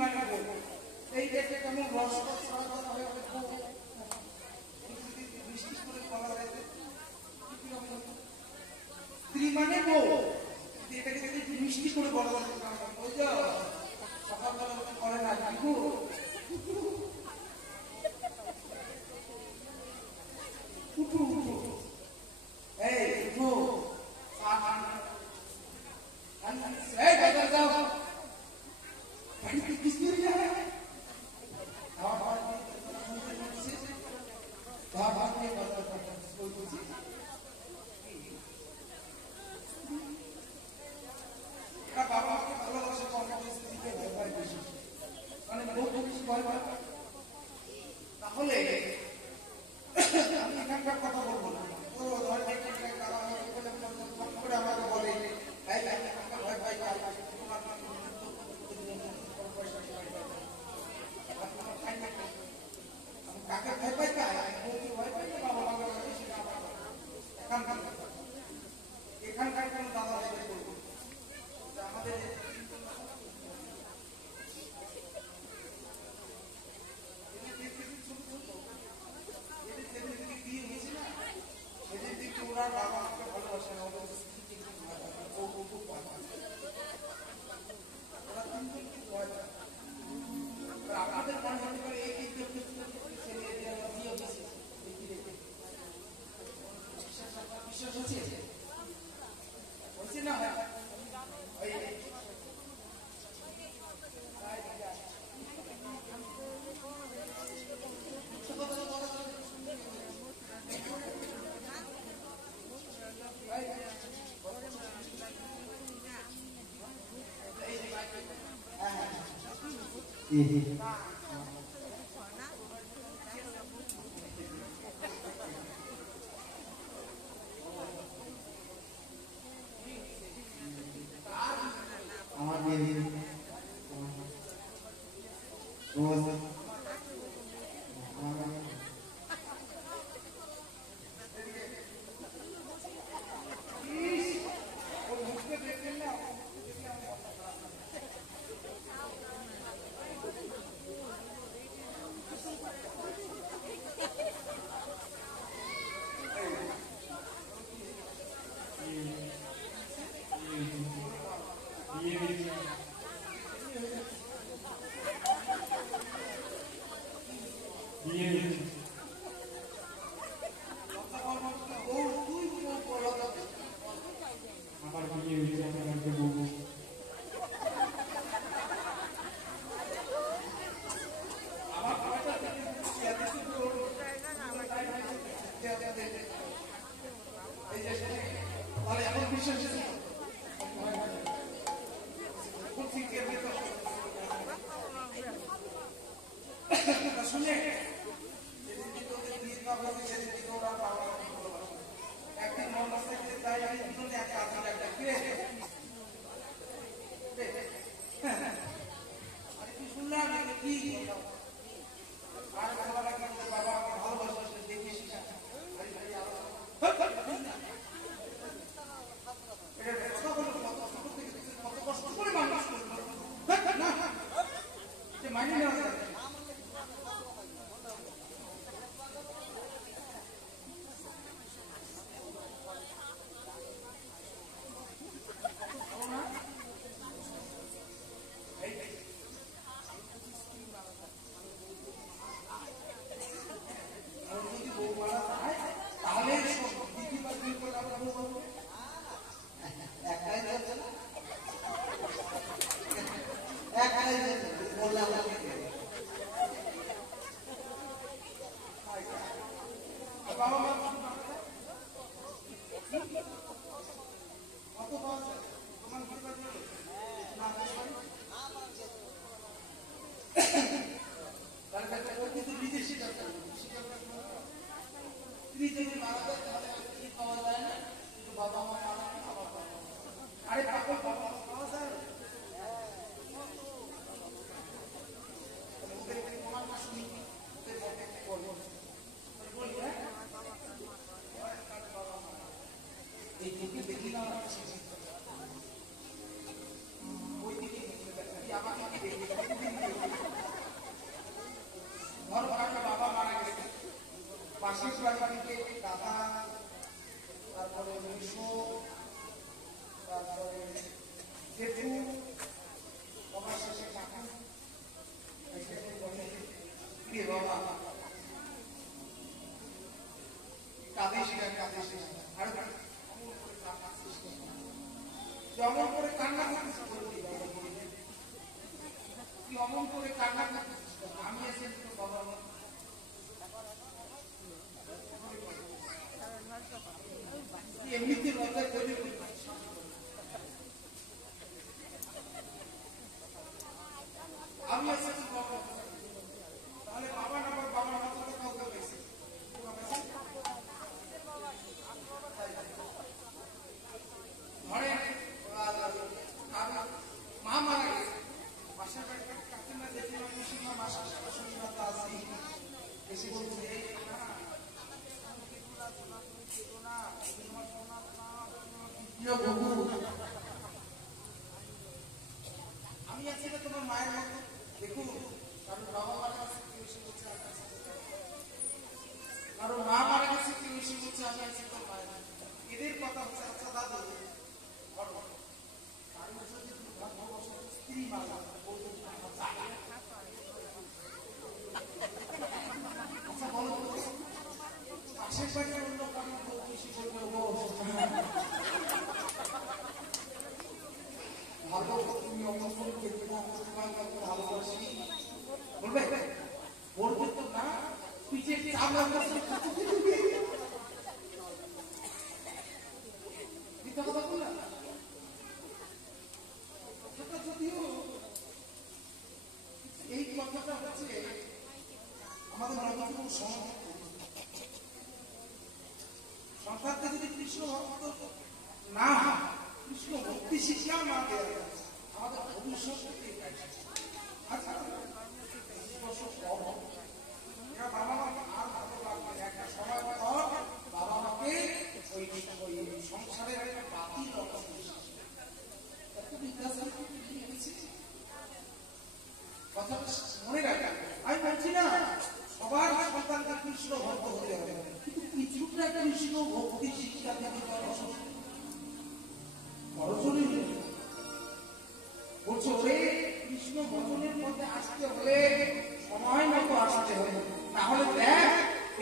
মানে এই দেখে কেমন রস হয়ে বৃষ্টি করে বলা যায় স্ত্রী মানে বউ, এটাকে যদি মিষ্টি করে বলা যায় ওই যে সকালবেলা করে না কিন্তু উঠু উঠু এই উঠু এই বাজার যাও বাড়িতে কিস্তি যায় তাহলে আমি এখানকার কথা বলবো না আমাকে বলে কাকে ভয় পাই ভয় পাই বাবা বাবা এখানকার কোন দাদা ভাইদের করবো আমাদের ধরো একটা বাবা মারা গেছে, পাশের বাড়ি থেকে দাদা, তারপরে মেশো, তারপরে জেঠু, বাবার শেষে কাকু, প্রিয় বাবা কাঁদিস না, কাঁদিস না, আরো যেমন করে কান্না করছিস, তুই অমন করে কান্না করছিস, আমি এসে বাবা এমনিতে লজ্জা তৈরি করছিস। আমি এসেছি বাবা, তাহলে বাবা না বাবা মাথাটা কাউকে পেয়েছে, মা মারা গেছে, পাশের বাড়িতে কাকিমা জেঠিমা পিসিমা মাসি শাশুড়িরা আসি এসে বলছে আমি আছি না তোমার মায়ের মতো, দেখুন কারণ বাবা মারা গেছে কেউ এসে বলছে, কারণ মা মারা গেছে কেউ এসে বলছে আমি আছি তোর মায়ের, এদের কথা হচ্ছে আচ্ছা দাদা স্ত্রী মারা আচ্ছা বলো পাশের বাড়ির অন্য কারণ বেশি বলবে ভালো তুমি অবস্থান করতে ভালোবাসি বলবে, বলবে তো না পিছিয়ে কথা বললা, যদিও এই কথাটা হচ্ছে আমাদের নতুন সংসারটা যদি কৃষ্ণ ভক্ত না কৃষ্ণ ভক্তি শিক্ষা না দেওয়া আমাদের ভবিষ্যৎ বাবা মাকে আর ভালো লাগবে একটা সময় পর বাবা মাকে ওই সংসারের একটা বাতিল কথা মনে রাখা। আমি বলছি না সবার সন্তানকে কৃষ্ণ ভক্ত হতে হবে, কিন্তু কিছুটা কৃষ্ণ ভক্তি শিক্ষা দিতে বলছে ওরে কৃষ্ণ ভজনের মধ্যে আসতে হলে সময় মতো আসতে হবে, তাহলে দেখ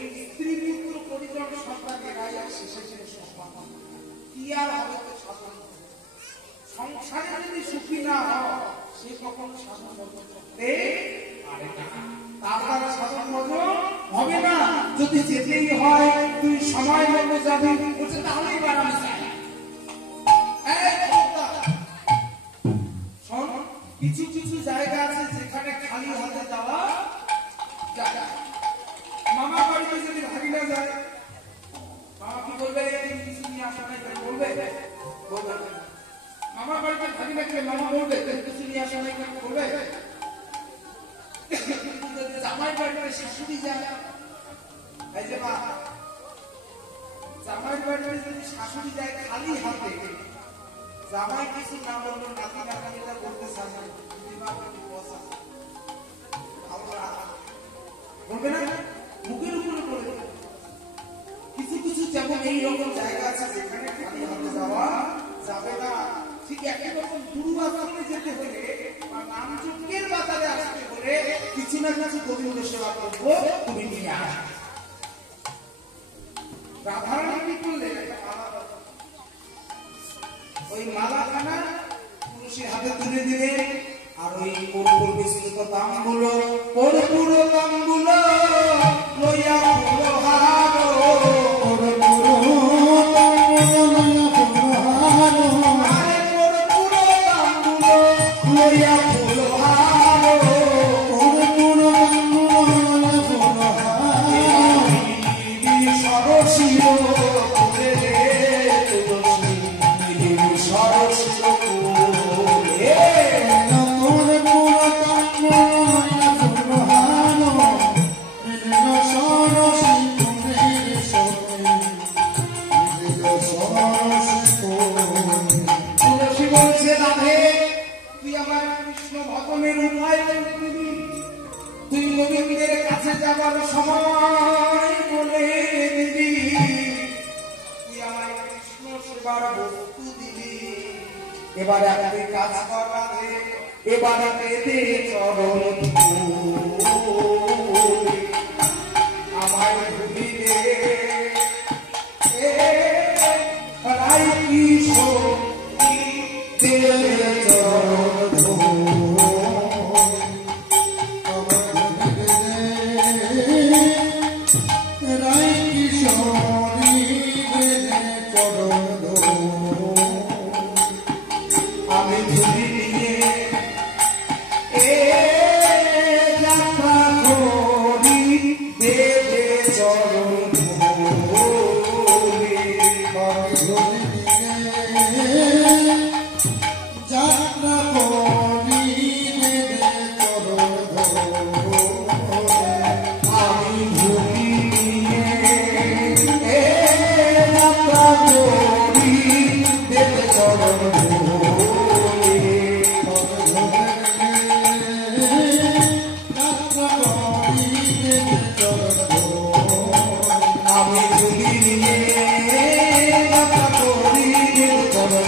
এই স্ত্রী পুত্র পরিজন সন্তান এরাই শেষে শেষে কি আর হবে তো সাধন, সংসারে যদি সুখী না হয় সে কখন সাধন করতে পারে না, তার দ্বারা সাধন হবে না। যদি যেতেই হয় তুই সময় মতো যাবি, বলছে তাহলেই বাড়ানো যায়। কিছু কিছু জায়গা আছে যেখানে খালি হাতে যাওয়া যায়। মামা বাড়িতে যদি ভাগিনা যায় মামা কি বলবে কিছু নিয়ে আসা নাই, বলবে মামা বাড়িতে ভাগিনা গেলে মামা বলবে কিছু নিয়ে আসা নাই, বলবে। জামাই বাড়িতে শাশুড়ি যায়, এই যে মা জামাই বাড়িতে যদি শাশুড়ি যায় খালি হাতে, জামাই কিছু না বললো নাতি নাতিরা বলতে চায় বলবে না, মুখের উপরে বলে। কিছু কিছু যেমন এইরকম জায়গা আছে যেখানে খালি হাতে যাওয়া যাবে না, ঠিক একই রকম গুরু আশ্রমে যেতে হলে বা নাম যজ্ঞের বাজারে আসতে হলে কিছু না কিছু গোবিন্দ সেবা করবো তুমি নিয়ে আসবে। রাধারানী করলে ওই মালাখানা পুরুষের হাতে তুলে দিলে, আর ওই কর্পূর বিস্তৃত দামগুলো কর্পূর দামগুলো লইয়া পুরো হারো লইয়া পুরো হারো সরসির তুই আমার কৃষ্ণ ভজনের উপায় দিবি, তুই গোবিন্দের কাছে যাবার সময় বলে দিবি, তুই আমার কৃষ্ণ সেবার বস্তু দিবি। এবার একটি কাজ করা রে, এবার দে চরণ আমায় ভুলি রে রাই কিশোর দে চরণ রাই কিশোরী চরণ আমি ভুলি নিয়ে যাত্রা করি দেবে চরণ যাত্রা করি দেবে চরণ আমি ভুলি নিয়ে যাত্রা করি দেবে চরণ আমি ভুলি নিয়ে যাত্রা করি দেবে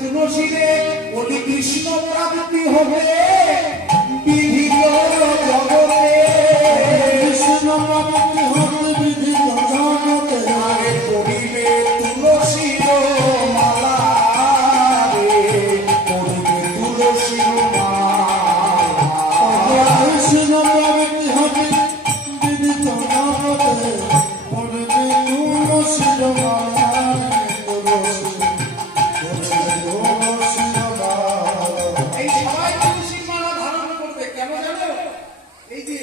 তুলসী রে বলি কৃষ্ণ প্রাপ্তি হবে বিধিত জগতে, কৃষ্ণ প্রাপ্তি হবে বিধিত জগতে। আরে পড়িবে তুলসীর মালা রে, পড়িবে তুলসীর মালা, কৃষ্ণ প্রাপ্তি হবে বিধিত জগতে, পড়িবে তুলসীর মালা। এই সবাই তুলসীর মালা ধারণ করবে কেন জানো? এই যে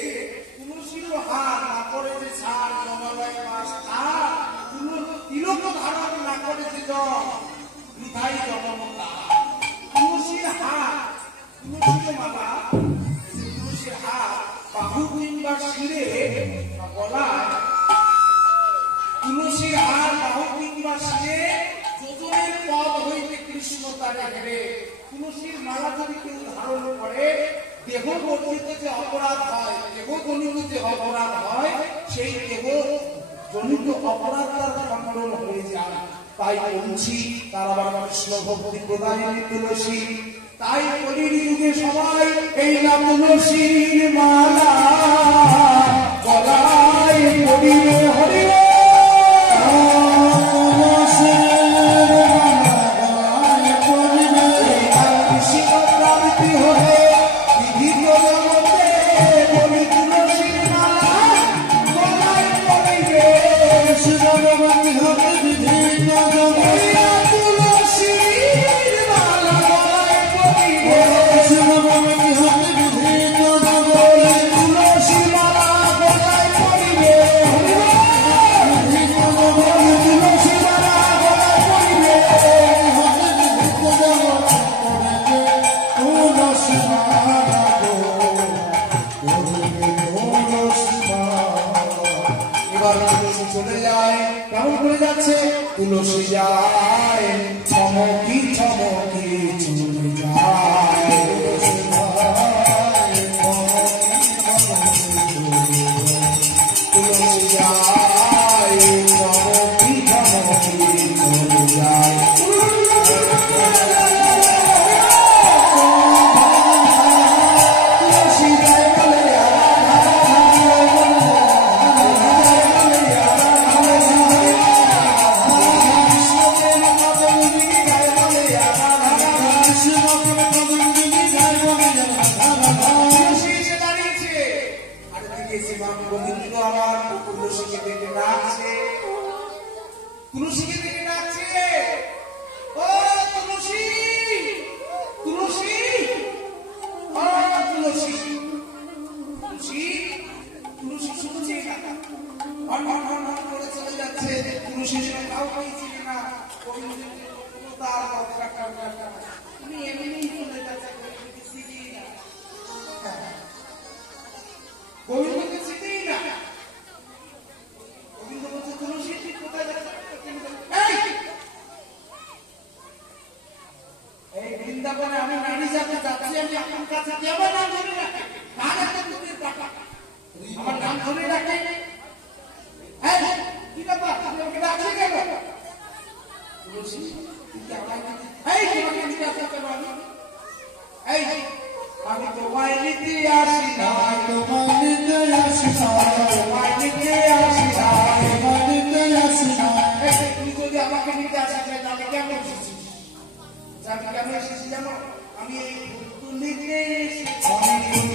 তুলসীর হার না করে যে সার জমালয় মাস আর তিলক ধারণ না করে যে বৃথাই জগমতা। তুলসীর হার, তুলসীর মালা, তুলসীর হার বাহু কিংবা শিরে গলায়, তুলসীর হার বাহু কিংবা শিরে যোজনের পদ হইতে কৃষ্ণ তারে হেরে। তুলসীর মালা যদি কেউ ধারণ করে দেহ বর্জিত যে অপরাধ হয়, দেহ জনিত যে অপরাধ হয়, সেই দেহ জনিত অপরাধ তার খণ্ডন হয়ে যায়। তাই বলছি তার আবার কৃষ্ণ ভক্তি প্রদায়িনী তুলসী। তাই কলির যুগে সবাই এই না তুলসীর মালা গলায় পড়িবে হরিবে চলে যায়। কেমন করে যাচ্ছে? তুলসী যায় চমকি চমকি চলে যায়, তুলসী যায় চমকি চমকি চলে যায়। তার দরকার তুমি এমনি চলে যাচ্ছে গোবিন্দকে চিনেই না। গোবিন্দ বলছে তুলসী ঠিক কোথায় যাচ্ছে? এই বৃন্দাবনে আমি নারী যাতে যাচ্ছি, আমি আপনার কাছে কি আমার নাম ধরে রাখে? কার একটা দুধের পাটা আমার নাম ধরে রাখে? কি ব্যাপার, তুমি আমাকে ডাকলে কেন? তুলসী আমি তোমায় নিতে আসি না, তোমায় নিতে আসি না, তোমায় নিতে আসি না, তোমায় নিতে আসি না। তুই যদি আমাকে নিতে আসিস তাহলে কেন এসেছিস? আমি কেন এসেছি জানো? আমি এই তুলিতে এসেছি,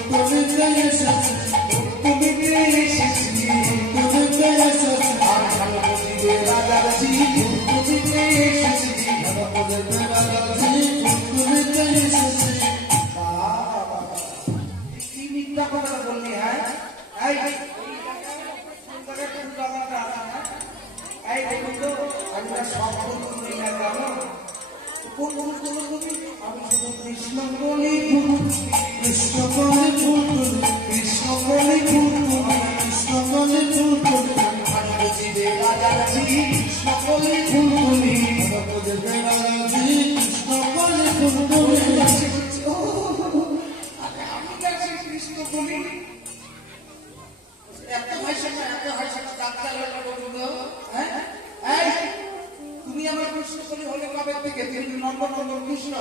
তুলিতে এসেছি, তুলিতে এসেছি, তুলিতে এসেছি। আর ভালো বুঝিবে রাজাজি তুলিতে এসেছি, ভালো বুঝিবে রাজাজি তুলিতে এসেছি। কি মিথ্যা কথা বললি? হ্যাঁ সব বলুন না জানো? কোন বলুন তুমি? আমি শুধু কৃষ্ণ বলি, কৃষ্ণ বলি, কৃষ্ণ বলি, কৃষ্ণ বলি, ভালো বুঝিবে রাজাজি কৃষ্ণ বলি, ভালো বুঝিবে রাজাজি কৃষ্ণ বলি, আমি কাছে কৃষ্ণ বলি। এত ভাষা এত ভাষা ডাক্তার তুমি আমার কৃষ্ণ বলি হলে কবে থেকে? তুমি নন্দনন্দন কৃষ্ণ,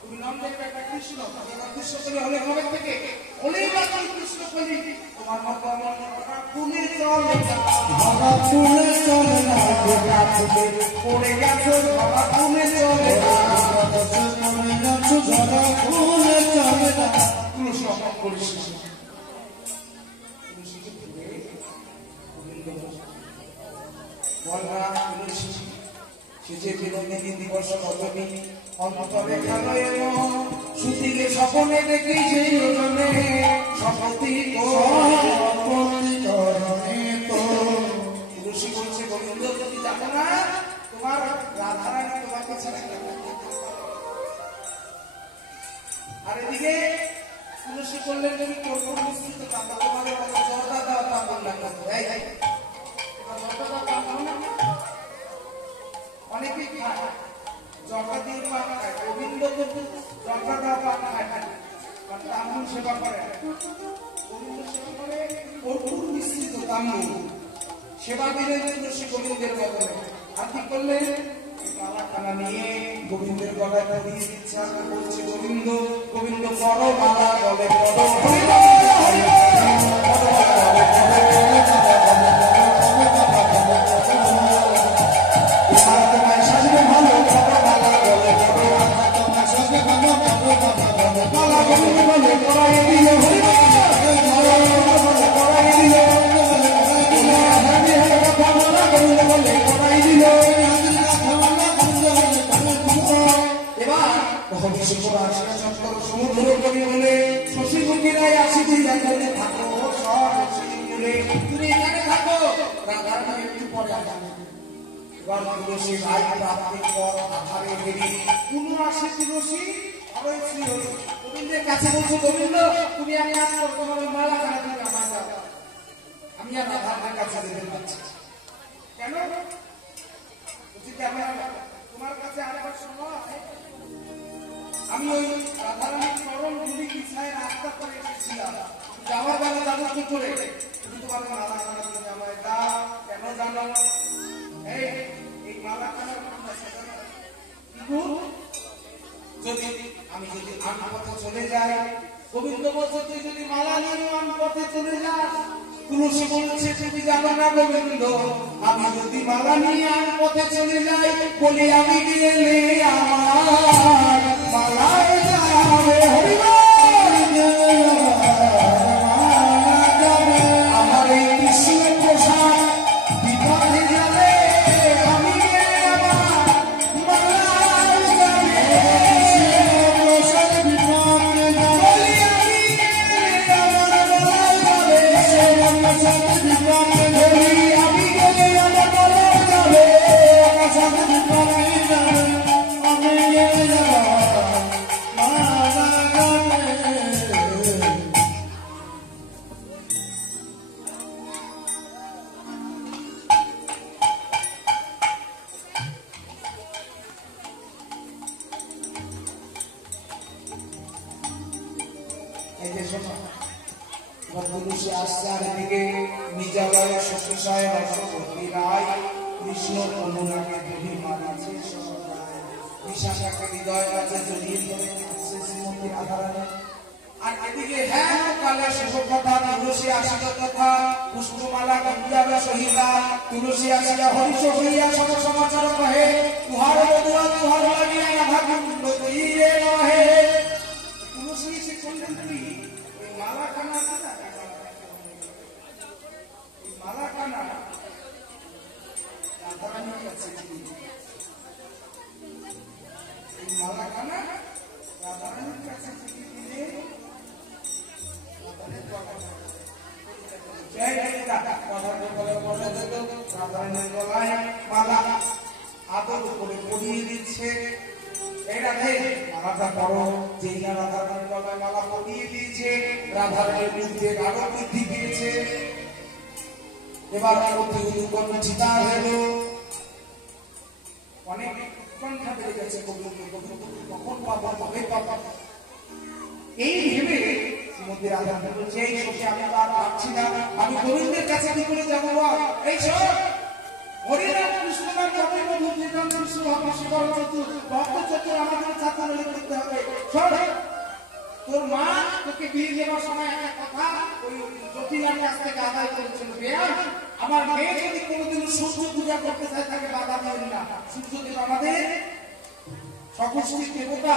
তুমি নন্দের একটা কৃষ্ণ, কৃষ্ণ বলি হলে কবে থেকে? হলেই বা তুমি কৃষ্ণ বলি। তোমার মতো আমার ফুলে চলে না, ধরা ফুলে চলে না, গোটা ফুলে পড়ে গেছো, ধরা ফুলে চলে না, পড়ে গেছো, ধরা ফুলে চলে না। তুলসী অপমান করিস সুতিলে স্বপনে দেখি সেই রজনে শপথি তুলসী বলছে গোবিন্দ যদি যাবো না তোমার রাধারানী তোমাকে ছাড়া। আর এদিকে তুলসী বললেন তুমি কর্পূর মিশ্রিত পাবো, তোমাদের মতো জর্দা দেওয়া তা বললাম না। অনেকেই খায় জর্দা দিয়ে পান খায়, গোবিন্দ কিন্তু জর্দা দেওয়া পান খায় না, তাম্বুল সেবা করে। গোবিন্দ সেবা করে কর্পূর মিশ্রিত তাম্বুল সেবা দিলেন তুলসী গোবিন্দের বদলে। আর কি করলেন? মালাখানা নিয়ে গোবিন্দের গলায় পরিয়ে দিচ্ছে। আমরা বলছি গোবিন্দ, গোবিন্দ বড় মালা গলে সমুদ্র কবি বলে শশীমুখীরাই আসি তুই এখানে থাকো, তুমি এখানে থাকো, রাধারানী একটু পরে আসবে। এবার তুলসী ভাই প্রাপ্তির পর আধারে বেরি কোন আসে তুলসী গোবিন্দের কাছে বলছো, গোবিন্দ তুমি আমি আজ তোমার মালা খানা দিবে আমার দাও, আমি আর রাধারানীর কাছে যেতে পারছি কেন? তোমার কাছে আরেকবার সময় আমি ওই রাধারানীর চরণ ধুলি বিছায় রাস্তা করে এসেছিলাম, যাওয়ার বেলা যাবো কি করে? তুমি তোমার মালা খানা দিবে আমায় দাও, কেন জানো? এই মালা খানার যদি আমি যদি আন পথে চলে যাই, গোবিন্দ বলছে তুই যদি মালা নিয়ে আন পথে চলে যাস, তুলসী বলছে তুমি জানো না গোবিন্দ আমি যদি মালা নিয়ে আন পথে চলে যাই, বলি আমি গেলে আমার মালায় যাবে আমার এই কৃষ্ণের প্রসাদ বিপদে যাবে, আমি গেলে আমার মালায় যাবে প্রসাদ বিপদে যাবে, আমি গেলে আমার মালায় যাবে প্রসাদ বিপদে যাবে, আমি দেখে শোনো তুলসী আসছে আর এদিকে নিজালয় শশীশয় রসবতী রায় কৃষ্ণ অনুরাগে দেবী মানাছে বিশাখাকে হৃদয় কাছে জড়িয়ে ধরে কাছে শ্রীমতী রাধারানী আর এদিকে হ্যাঁ কালে শুভ কথা তুলসী আসিল কথা পুষ্পমালা গঞ্জাবে সহিলা তুলসী আসিয়া হরিষ হইয়া সব সমাচার কহে তুহার বধুয়া তুহার লাগিয়া রাধা কুণ্ড দিয়ে নহে তুলসী এসে বললেন কি ওই মালাখানা আছে না এই মালাখানা রাধারানীর কাছে এই মালাখানা রাধারানীর কাছে দিলে আদর করে পরিয়ে দিচ্ছে মালাটা করো যেই না রাধারানীর গলায় মালা পরিয়ে দিয়েছে রাধারানীর বুদ্ধে আরো বৃদ্ধি পেয়েছে এবার অতি উৎপন্ন চিতা হইল অনেক উৎকণ্ঠা বেড়ে গেছে কখন পাবো কবে পাবো এই ভেবে শ্রীমতী রাধারানী বলছে এই শোকে আমি আর পাচ্ছি না আমি গোবিন্দের কাছে কি করে যাবো এই সব হরিনাম কৃষ্ণনাম জপের মধ্যে নির্ধারণ কৃষ্ণ হবে শিবর চতুর ভক্ত চতুর আমাদের ছাত্র করতে হবে শোন তোর মা তোকে বিয়ে দেওয়ার সময় একটা কথা ওই জটিলার কাছ থেকে আদায় করেছিল আমার মেয়ে যদি কোনোদিন সূর্য পূজা করতে চায় তাকে বাধা দেবেন না সূর্যদেব আমাদের সকষ্ঠী দেবতা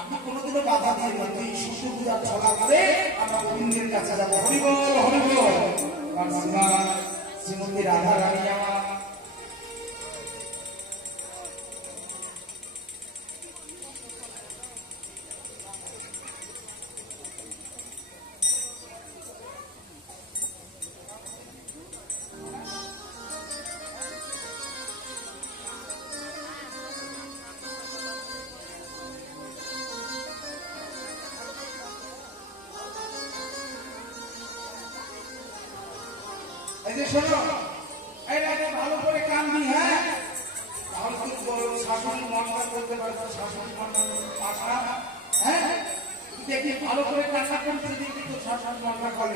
আপনি কোনোদিনও বাধা দিয়ে বলতে সূর্য পূজা চলা করে আমরা গোবিন্দের কাছে যাবো হরিবল হরিবল শ্রীমতী রাধারানী আমার শোনো ভালো করে কান দি হ্যাঁ তাহলে শাসন মন্ডল করতে পারবো শাসন মন্ডল পাশা হ্যাঁ দেখি ভালো করে কান্না করতে দেখি তো শাসন মন্ডল করে